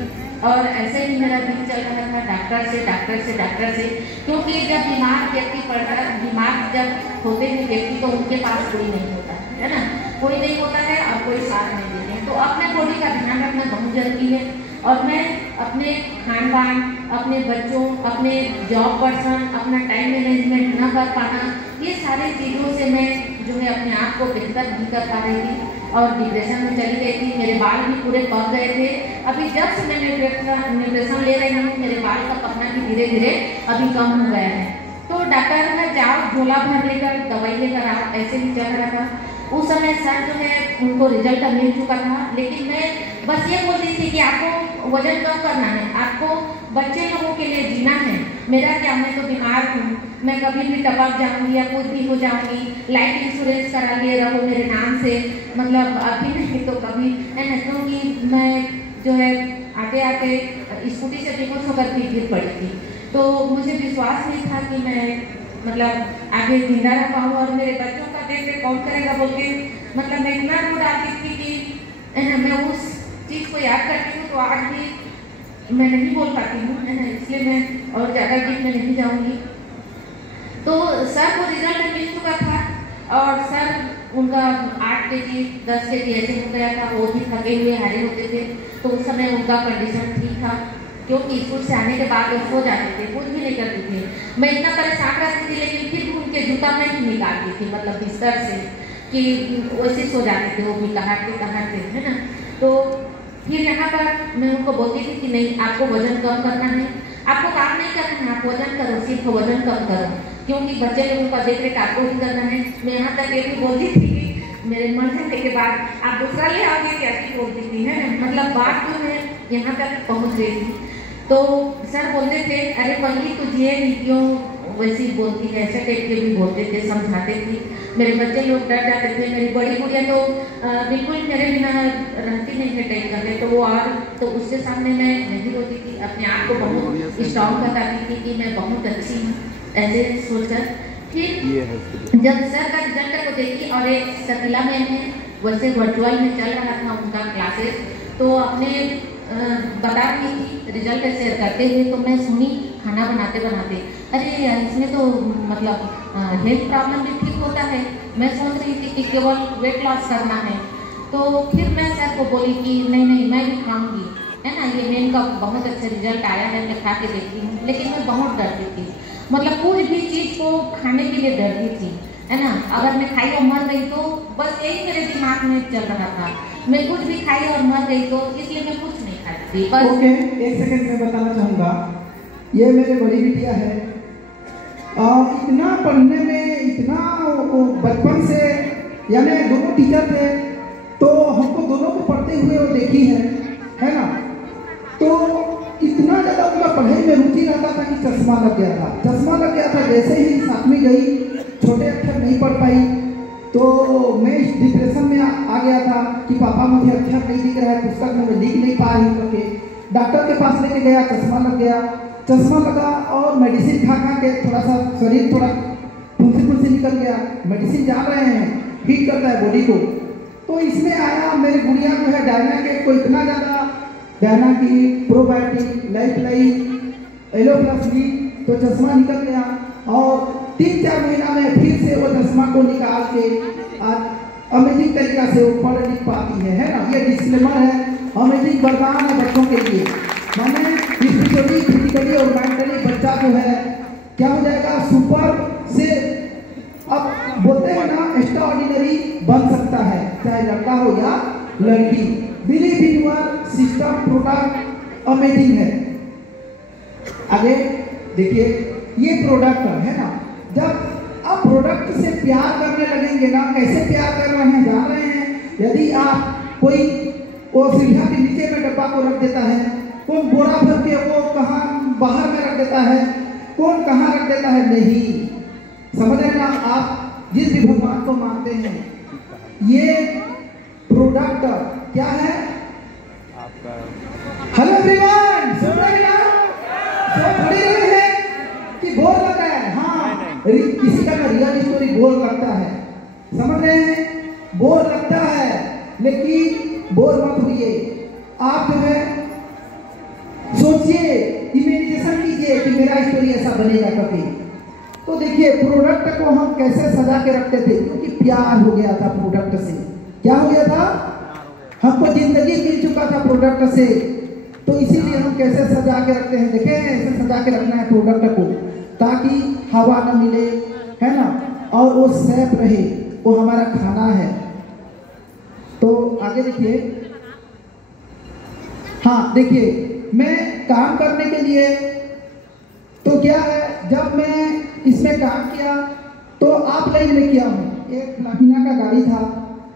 और ऐसे ही मेरा दिन चल रहा था डॉक्टर से। क्योंकि जब बीमार व्यक्ति पड़ता, बीमार जब होते हैं व्यक्ति तो उनके पास कोई नहीं होता, है ना। कोई नहीं होता है और कोई साथ नहीं देते हैं। तो अपने बॉडी का ध्यान रखना बहुत जरूरी है। और मैं अपने खान पान, अपने बच्चों, अपने जॉब पर्सन, अपना टाइम मैनेजमेंट न कर पाना, ये सारी चीज़ों से मैं जो है अपने आप को बेहतर नहीं कर पा रही थी और डिप्रेशन में चली गई थी। मेरे बाल भी पूरे पक गए थे। अभी जब से मैं न्यूट्रिशन ले रही हूँ, मेरे बाल का पकना भी धीरे धीरे अभी कम हो गया है। तो डॉक्टर ने जाओ झोला भर लेकर दवाई लेकर आओ, ऐसे ही चल रहा था। उस समय सर जो है उनको रिजल्ट मिल चुका था, लेकिन मैं बस ये बोल रही थी कि आपको वजन कम करना है, आपको बच्चे लोगों के लिए जीना है। मेरा क्या, मैं तो बीमार हूँ, मैं कभी भी टपक जाऊंगी या कुछ भी हो जाऊंगी। लाइफ इंश्योरेंस करा लिए रहो मेरे नाम से, मतलब अभी नहीं तो कभी है ना, क्योंकि मैं जो है आते आते स्कूटी से बेहोश होकर भी गिर पड़ी थी। तो मुझे विश्वास नहीं था कि मैं मतलब आगे जिंदा रह पाऊँ और मेरे बच्चों का देख कौन करेगा बोल के, मतलब मैं इतना रो डालती थी कि मैं उस चीज़ को याद करती हूँ तो आज भी मैं नहीं बोल पाती हूँ, है ना, इसलिए मैं और ज़्यादा डीप में नहीं जाऊँगी। तो सर को रिजल्ट मिल चुका था और सर उनका 8 kg 10 kg ऐसे हो गया था, वो भी थके हुए हारे होते थे। तो उस समय उनका कंडीशन ठीक था, क्योंकि स्कूल से आने के बाद वो सो जाते थे, कुछ भी नहीं करते थे। मैं इतना परेशान रहती थी, लेकिन फिर भी उनके जूता में ही निकालती थी, मतलब बिस्तर से, कि वैसे सो जाते थे वो भी कहाते है ना। तो फिर यहाँ पर मैं उनको बोलती थी कि नहीं, आपको वजन कम करना है, आपको काम नहीं करना है, आप वजन करो, सिर्फ वजन कम करो, क्योंकि बच्चे लोगों का देख रेख आपको ही करना है। मैं यहाँ तक ये भी बोलती थी कि मेरे मर जाने के बाद आप दूसरा ले आओगे, क्या बोलती थी, है ना, मतलब बात जो है यहाँ तक पहुँच रही थी। तो सर बोलते थे, अरे पगली तुझे क्यों वैसी बोलती है, ऐसे टाइप के भी बोलते थे, समझाते थे। मेरे बच्चे लोग डर जाते थे। मेरी बड़ी गुड़िया तो बिल्कुल मेरे बिना रहती नहीं है टाइप करके, तो वो और तो उसके सामने मैं नहीं रोती थी, अपने आप को बहुत स्ट्रॉन्ग बताती थी कि मैं बहुत अच्छी हूँ, ऐसे सोचकर। फिर जब सर का रिजल्ट को देखी और एक शकीला मैम है, वैसे वर्चुअल में चल रहा था उनका क्लासेस, तो अपने बता रही थी रिजल्ट शेयर करते हुए, तो मैं सुनी खाना बनाते बनाते, अरे इसमें तो मतलब हेल्थ प्रॉब्लम भी ठीक होता है। मैं सोच रही थी कि केवल वेट लॉस करना है। तो फिर मैं सर को बोली कि नहीं मैं भी खाऊंगी, है ना, ये मैम का बहुत अच्छा रिजल्ट आया है, मैं खा के देखती हूँ। लेकिन मैं बहुत डरती थी, मतलब कोई भी चीज़ को खाने के लिए डरती थी, है ना। अगर मैं खाई और मर गई तो बस यही मेरे दिमाग में चल रहा था, मैं कुछ भी खाई और मर गई तो इसलिए मैं कुछ नहीं खाती। ओके, एक सेकंड में बताना चाहूँगा, ये मेरे बड़ी बिटिया है, इतना पढ़ने में इतना बचपन से, यानी दोनों टीचर थे तो हमको दोनों को पढ़ते हुए वो देखी है ना। तो इतना ज़्यादा उनका पढ़ाई में रुचि रहता था कि चश्मा लग गया था। जैसे ही 7वीं गई, छोटे अक्षर नहीं पढ़ पाई, तो मैं इस डिप्रेशन में आ गया था कि पापा मुझे अक्षर नहीं दिख रहा है, पुस्तक में मैं लिख नहीं पा रही हूँ करके। डॉक्टर के पास लेके गया, चश्मा लगा और मेडिसिन खा के थोड़ा सा शरीर थोड़ा फुंसी निकल गया। मेडिसिन जा रहे हैं, हीट करता है बॉडी को। तो इसमें आया मेरी गुड़िया जो है डायना के को इतना ज़्यादा, डायना की प्रोबायोटिक लाइफ एलो प्लस ली, तो चश्मा निकल गया और 3-4 महीना में फिर से वो चश्मा को निकाल के अमेजिंग तरीका से वो पढ़ लिख पाती है ना। ये डिस्क्लेमर है, अमेजिंग वरदान है बच्चों के लिए। मैंने स्पिरिचुअली, फिजिकली और मेंटली बच्चा जो है क्या हो जाएगा, सुपर से, अब बोलते हैं ना, एक्स्ट्रा ऑर्डिनरी बन सकता है, चाहे लड़का हो या लड़की। Believe in your system, product amazing है। आगे देखिए, ये प्रोडक्ट है ना, जब आप प्रोडक्ट से प्यार करने लगेंगे ना, कैसे प्यार कर रहे हैं जान रहे हैं। यदि आप कोई वो सीढ़ियाँ के नीचे में डब्बा को रख देता है, कौन बोरा भर के वो कहाँ बाहर में रख देता है, कौन कहाँ रख देता है, नहीं समझ रहे ना। आप जिस भी भगवान को मानते हैं, ये प्रोडक्ट क्या है आपका। हेलो एवरीवन, सुन रहे ना, सब खड़े हुए हैं कि बोर लग रहा है। हाँ, किसी का रियल स्टोरी बोर लगता है, समझ रहे हैं, बोर लगता है, लेकिन बोर मत होइए। आप जो है सोचिए, इमेजिनेशन कीजिए कि मेरा स्टोरी ऐसा बनेगा कभी। तो देखिए, प्रोडक्ट को हम कैसे सजा के रखते थे, क्योंकि प्यार हो गया था प्रोडक्ट से। क्या हो गया था? हमको जिंदगी मिल चुका था प्रोडक्ट से, तो इसीलिए हम कैसे सजा के रखते हैं, देखें ऐसे सजा के रखना है प्रोडक्ट को ताकि हवा न मिले, है ना, और वो सेफ रहे, वो हमारा खाना है। तो आगे देखिए, हाँ देखिए, मैं काम करने के लिए तो क्या है, जब मैं इसमें काम किया तो आप लाइन में किया हूँ, एक प्लाटिना का गाड़ी था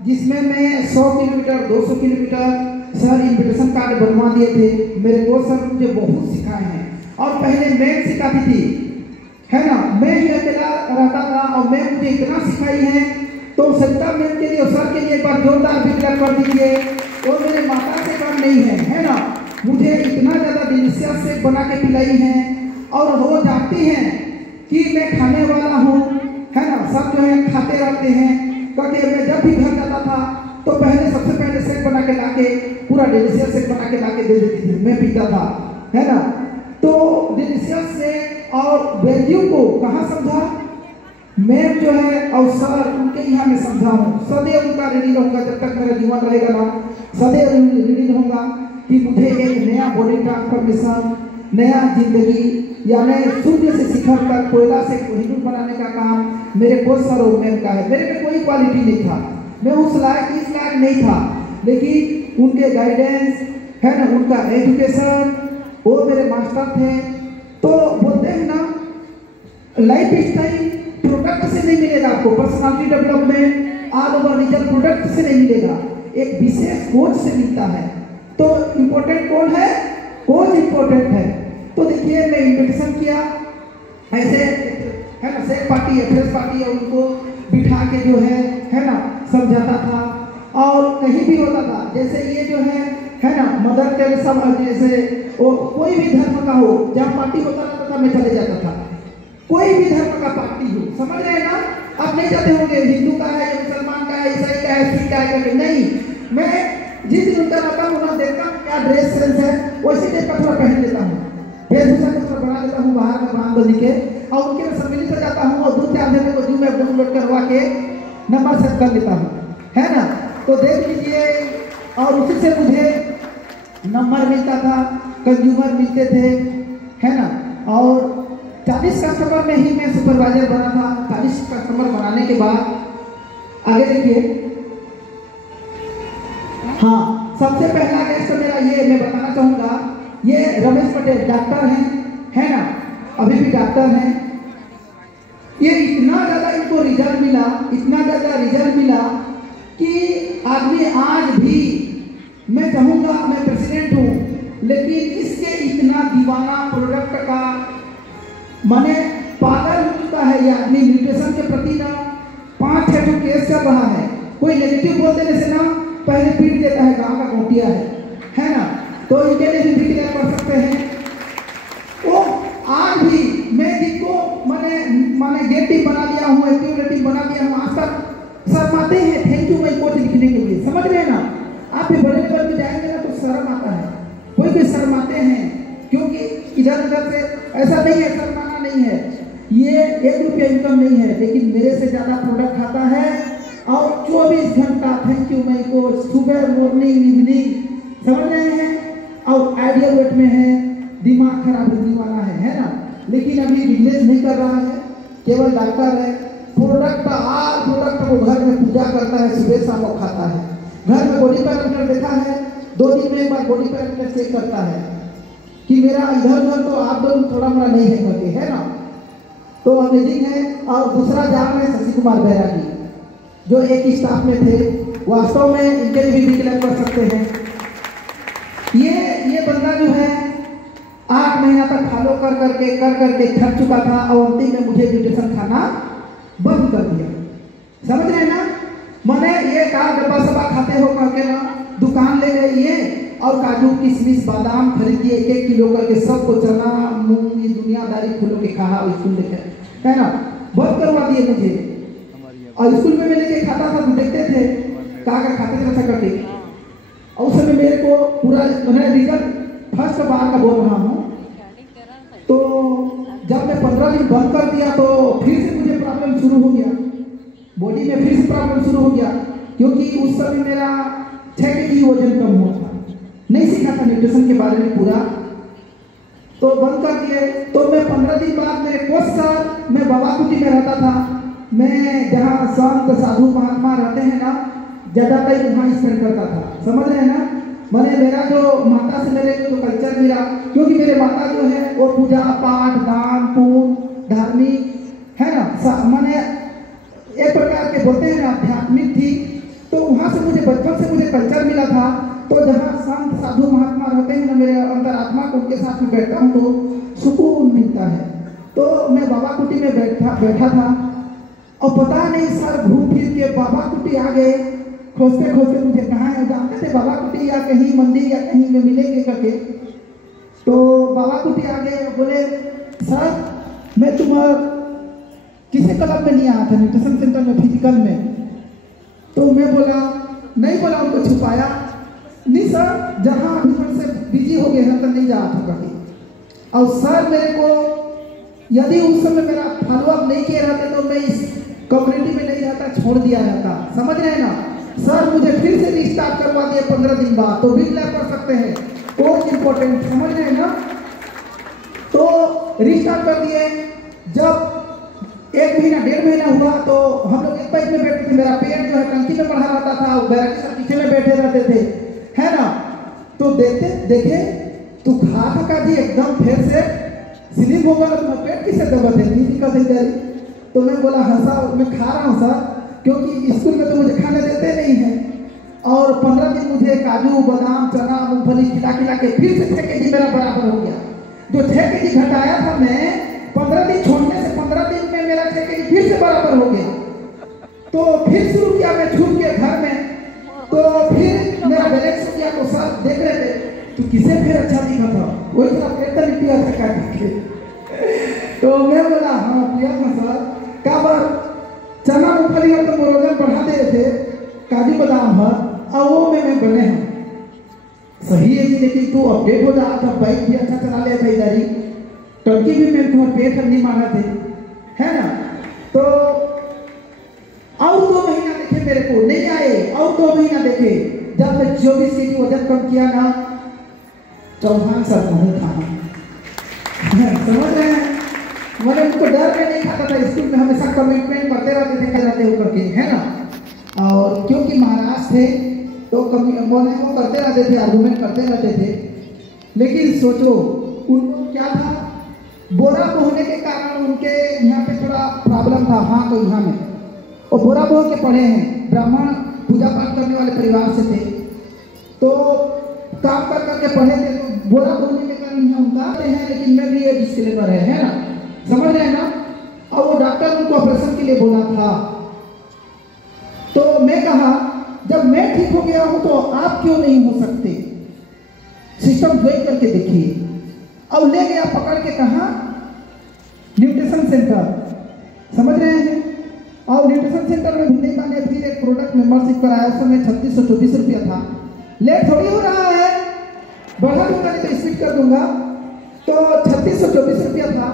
जिसमें मैं 100 kilometre 200 kilometre sir invitation card बनवा दिए थे। मेरे को सर मुझे बहुत सिखाए हैं, और पहले मैम सिखाती थी, है ना, मैं ही अकेला रहता था और मैम मुझे इतना सिखाई है। तो सरिता मैम के लिए और सर के लिए एक बार जोरदार बिल्कुल कर दीजिए। और मेरे माता से काम नहीं है ना, मुझे इतना ज़्यादा डिलीशियस से बना के पिलाई है, और वो जानती हैं कि मैं खाने वाला हूँ, है ना, सब जो है खाते रहते हैं, क्योंकि मैं जब भी घर जाता था तो पहले सबसे पहले सेट बना के लाके, पूरा डिलीशियस सेट बना के लाके दे देती थी, मैं पीता था, है ना। तो डिलीशियस से और वैल्यू को कहाँ समझा, मैं जो है और सर उनके यहाँ में समझा हूँ। सदैव उनका ऋणी रहूँगा, जब तक मेरा जीवन रहेगा ना, सदैव ऋणी रहूँगा कि मुझे एक नया बॉडी ट्रांसफॉर्मेशन, नया जिंदगी, यानी शून्य से शिखर तक, कोयला से कोहिनूर बनाने का काम मेरे कोच सर और मैम का है। मेरे में कोई क्वालिटी नहीं था, मैं उस लायक इस लायक नहीं था, लेकिन उनके गाइडेंस, है ना, उनका एजुकेशन, वो मेरे मास्टर थे। तो बोलते हैं ना, लाइफ स्टाइल प्रोडक्ट से नहीं मिलेगा आपको, personality development all over result product से नहीं मिलेगा, एक विशेष कोच से मिलता है। तो इम्पोर्टेंट कौन है? कोच इम्पोर्टेंट है। तो देखिए, मैं इन्विटेशन किया ऐसे, है ना, सेक पार्टी है, फ्रेश पार्टी है, उनको बिठा के जो है ना, समझाता था। और कहीं भी होता था, जैसे ये जो है ना, मदर टेरेसा, जैसे वो कोई भी धर्म का हो, जब पार्टी होता रहता था मैं चले जाता था, कोई भी धर्म का पार्टी हो, समझ रहे हैं ना। आप नहीं जाते होंगे हिंदू का है या मुसलमान का है, ईसाई का है, सिख का है, नहीं, मैं जिस दिन उनका रहता हूँ ना, देखता हूँ क्या ड्रेस सेंस है, वैसे टाइप का थोड़ा पहन लेता हूँ, वेशभूषा को थोड़ा बना लेता हूँ बाहर में बांध बंदी के, और उनके मैं सम्मिलित हो जाता हूँ और 2-4 दिन को जूम में डाउनलोड करवा के नंबर सेट कर लेता हूँ, है ना। तो देख लीजिए, और उसी से मुझे नंबर मिलता था, कंज्यूमर मिलते थे, है ना। और 40 कस्टमर में ही मैं सुपरवाइजर बना था। 40 कस्टमर बनाने के बाद आगे देखिए, हाँ, सबसे पहला गेस्ट मेरा ये मैं बताना चाहूँगा, ये रमेश पटेल डॉक्टर हैं, है ना, अभी भी डॉक्टर हैं। ये इतना ज़्यादा इनको रिजल्ट मिला, इतना ज़्यादा रिजल्ट मिला कि आदमी आज भी, मैं चाहूँगा, मैं प्रेसिडेंट हूँ, लेकिन इसके इतना दीवाना प्रोडक्ट का माने पागल हो चुका है ये आदमी। न्यूट्रिशन के प्रति ना 5-6 केस चल रहा है, कोई नेगेटिव बोल देने से ना पहले पीट देता है, गाँव का गोटिया है ना। तो इनके लिए भी क्लियर कर सकते हैं। वो आज भी मैं जिनको माने गेटिव बना दिया हूँ, एक्टिव बना दिया हूँ, आज तक शर्माते हैं थैंक यू माई कोच लिखने के लिए, समझ रहे हैं ना। आप भी बड़े लेवल पे जाएंगे ना तो शर्म आता है, कोई भी शर्माते हैं, क्योंकि इधर उधर से ऐसा नहीं है, शर्माना नहीं है, ये 1 रुपया इनकम नहीं है, लेकिन मेरे से ज़्यादा प्रोडक्ट खाता है और 24 घंटा थैंक यू माई कोच, सुबह मॉर्निंग इवनिंग, समझ रहे हैं। और आइडियल वेट में है, दिमाग खराब होने वाला है ना, लेकिन अभी बिजनेस नहीं कर रहा है, केवल डॉक्टर है। प्रोडक्ट को घर में पूजा करता है, सुबह शाम को खाता है, घर में बॉडी पैरामीटर देखा है, 2 दिन में एक बार बॉडी पैरामीटर चेक करता है कि मेरा इधर उधर तो आप लोग थोड़ा मोड़ा नहीं है करके, है ना। तो अमेजिंग है। और दूसरा जान है शशि कुमार बैरागी, जो एक स्टाफ में थे, वास्तव में इनके लिए भी क्लियर कर सकते हैं। ये बंदा जो है 8 महीना तक फॉलो कर करके थक चुका था, और अंतिम में मुझे न्यूट्रिशन खाना बंद कर दिया, समझ रहे हैं ना। मैंने ये कहा डब्बा सब्बा खाते हो करके ना, दुकान ले गए ये, और काजू किशमिश बादाम खरीद दिए 1 किलो करके, सबको चना मूंग दुनियादारी फूलों के खाना स्कूल लेकर, है ना, बंद करवा दिए मुझे। और स्कूल में मैं लेके खाता था तो देखते थे क्या खाते थे ऐसा करके, और उस समय मेरे को पूरा रिजल्ट फर्स्ट बार का बोल रहा हूँ। तो जब मैं 15 दिन बंद कर दिया तो फिर से मुझे प्रॉब्लम शुरू हो गया, बॉडी में फिर से प्रॉब्लम शुरू हो गया। क्योंकि उस समय मेरा 6 kg वजन कम हुआ था, नहीं सीखा था न्यूट्रिशन के बारे में पूरा, तो बंद कर दिए। तो मैं 15 दिन बाद मेरे कोच सर, मैं बाबा कुटी में रहता था, मैं जहाँ संत साधु महात्मा रहते हैं ना, ज़्यादा टाइम वहाँ स्पेंड करता था, समझ रहे हैं ना। मैंने मेरा जो माता से मेरे जो कल्चर मिला, क्योंकि मेरे माता जो है वो पूजा पाठ दान पुण्य धार्मिक है ना, मैंने एक प्रकार के बोलते हैं ना आध्यात्मिक थी, तो वहाँ से मुझे बचपन से मुझे कल्चर मिला था। तो जहाँ संत साधु महात्मा रहते हैं ना, मेरे अंतरात्मा को उनके साथ में बैठता हूँ तो सुकून मिलता है। तो मैं बाबा कुटी में बैठा था और पता नहीं सर घूम फिर के बाबा कुटी आ गए, खोजते खोजते मुझे कहाँ है, जानते थे बाबा कुटी या कहीं मंदिर या कहीं में मिलेंगे करके। तो बाबा कुटी आ गए, बोले सर मैं तुम्हारा किसी क्लब में नहीं आया था, न्यूट्रिशन सेंटर में फिजिकल में। तो मैं बोला नहीं, बोला उनको छुपाया नहीं सर, जहाँ अभी से बिजी हो गए हैं तो नहीं जा रहा था कभी। और सर मेरे को यदि उस समय मेरा फॉलोअप नहीं किए रहते तो मैं इस कम्युनिटी में नहीं रहता, छोड़ दिया रहता, समझ रहे हैं ना। सर मुझे फिर से रिस्टार्ट करवा दिए 15 दिन बाद, तो भी अप्लाई कर सकते हैं, कोर्स इंपॉर्टेंट, समझ रहे हैं ना। तो रिस्टार्ट कर दिए। जब 1 महीना 1.5 महीना हुआ तो हम लोग एक बाइक में बैठते थे, मेरा पेट जो है टंकी में बढ़ा रहता था, बैराकी सब पीछे में बैठे रहते थे, है ना। तो देखे तू खा का जी एकदम फिर से स्लिप होगा, तो पेट किसे दबा देती थी। तो मैं बोला हंसा, मैं खा रहा हूँ सर, क्योंकि स्कूल में तो मुझे खाने देते नहीं हैं। और 15 दिन मुझे काजू बादाम चना मूंगफली खिला के फिर से 6 kg मेरा बराबर हो गया। जो 6 kg घटाया था मैं 15 दिन छोड़ने से 15 दिन में मेरा 6 kg फिर से बराबर हो गया। तो फिर शुरू किया मैं छूट के घर में, तो फिर मेरा बैलेंस किया तो सर देख रहे थे तो किसे फिर अच्छा दिखा था, वही तरह पेट लिया था क्या दिखे। तो मैं बोला हाँ प्रिया था सर, क्या बार चना मूंगफली और तो वजन बढ़ा दे रहे थे, काजू बादाम है और वो में बने हैं सही है, लेकिन तू अपडेट हो जा था, बाइक भी अच्छा चला लिया था इधर ही, टंकी भी मैं तुम्हारे पेट नहीं मांगा थे, है ना। तो और 2 महीना देखे मेरे को नहीं आए, और 2 महीना देखे, जब मैं 24 kg वजन कम किया ना, चौहान सर नहीं था, समझ रहे हैं। मैंने उनको डर में नहीं खाता था, स्कूल में हमेशा कमिटमेंट करते रहते थे, कर रहते होकर के, है ना। और क्योंकि महाराज थे तो वो करते रहते थे, आर्गुमेंट करते रहते थे। लेकिन सोचो उनको क्या था, बोरा बोहने के कारण उनके यहाँ पे थोड़ा प्रॉब्लम था, हाँ तो यहाँ में और बोरा बोह के पढ़े हैं, ब्राह्मण पूजा पाठ करने वाले परिवार से थे, तो काम कर करके पढ़े थे, तो बोरा बोहने के कारण यहाँ उनका है। लेकिन मैं भी ये डिस्क्लेमर है ना, समझ रहे हैं ना। और वो डॉक्टर उनको ऑपरेशन के लिए बोला था, तो मैं कहा जब मैं ठीक हो गया हूं तो आप क्यों नहीं हो सकते, सिस्टम ज्वाइन करके देखिए। अब ले गया पकड़ के, कहा न्यूट्रिशन सेंटर, समझ रहे हैं। और न्यूट्रिशन सेंटर में भिंडी का फिर एक प्रोडक्ट मेंबरशिप कराया, उस समय 3624 रुपया था। लेट थोड़ी हो रहा है, बढ़ा दूंगा नहीं तो स्पीड कर दूंगा, तो 3624 रुपया था।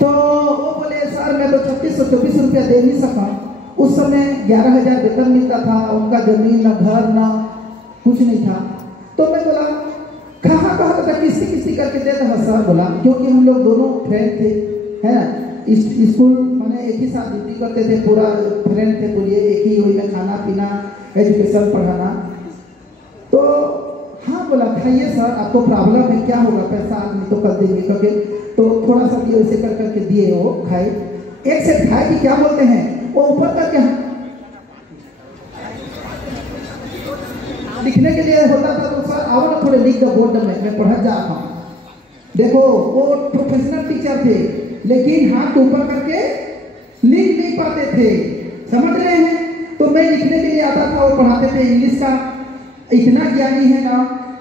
तो वो बोले सर मैं तो 3624 रुपया दे नहीं सका। उस समय 11,000 वेतन मिलता था, उनका जमीन न घर न कुछ नहीं था। तो मैं बोला कहाँ था, किस्ती करके दे दो सर। बोला क्योंकि हम लोग दोनों फ्रेंड थे, है ना, स्कूल मैंने एक ही साथ ड्यूटी करते थे, पूरा फ्रेंड थे, बोलिए एक ही वही में खाना पीना एजुकेशन पढ़ाना। तो हाँ बोला खाइए सर, आपको प्रॉब्लम है क्या होगा, पैसा आदमी तो कर देंगे करके, तो थोड़ा सा दिए वैसे कर करके दिए, वो खाए। एक से खाए कि क्या बोलते हैं वो ऊपर करके लिखने के लिए होता था, तो सर आओ ना थोड़े लिख दो बोर्ड में, मैं पढ़ जा रहा हूँ। देखो वो प्रोफेशनल टीचर थे, लेकिन हाथ ऊपर करके लिख नहीं पाते थे, समझ रहे हैं। तो मैं लिखने के लिए आता था, वो पढ़ाते थे। इंग्लिश का इतना ज्ञानी है ना,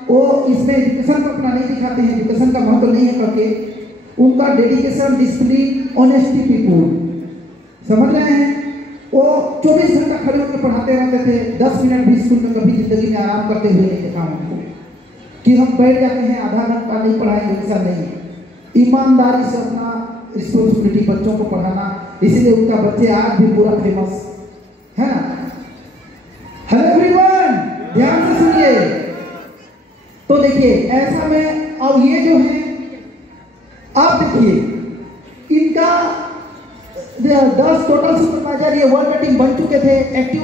वो इसमें एजुकेशन को अपना नहीं दिखाते हैं, एजुकेशन का महत्व नहीं है करके। उनका डेडिकेशन, डिसिप्लिन, ऑनेस्टी पीपुल, समझ रहे हैं। वो 24 घंटा खड़े होकर पढ़ाते रहते थे, 10 मिनट भी स्कूल में कभी जिंदगी में आराम करते हुए नहीं देखा उनको कि हम बैठ जाते हैं आधा घंटा नहीं पढ़ाएंगे, ऐसा नहीं। ईमानदारी से अपना रिस्पॉन्सिबिलिटी बच्चों को पढ़ाना, इसीलिए उनका बच्चे आज भी पूरा फेमस है ना। हेलो एवरीवन, ध्यान से सुनिए। तो देखिए ऐसा में अब ये जो है, आप देखिए इनका 10 टोटल सुपरवाइजर ये वर्ल्ड टीम बन चुके थे एक्टिव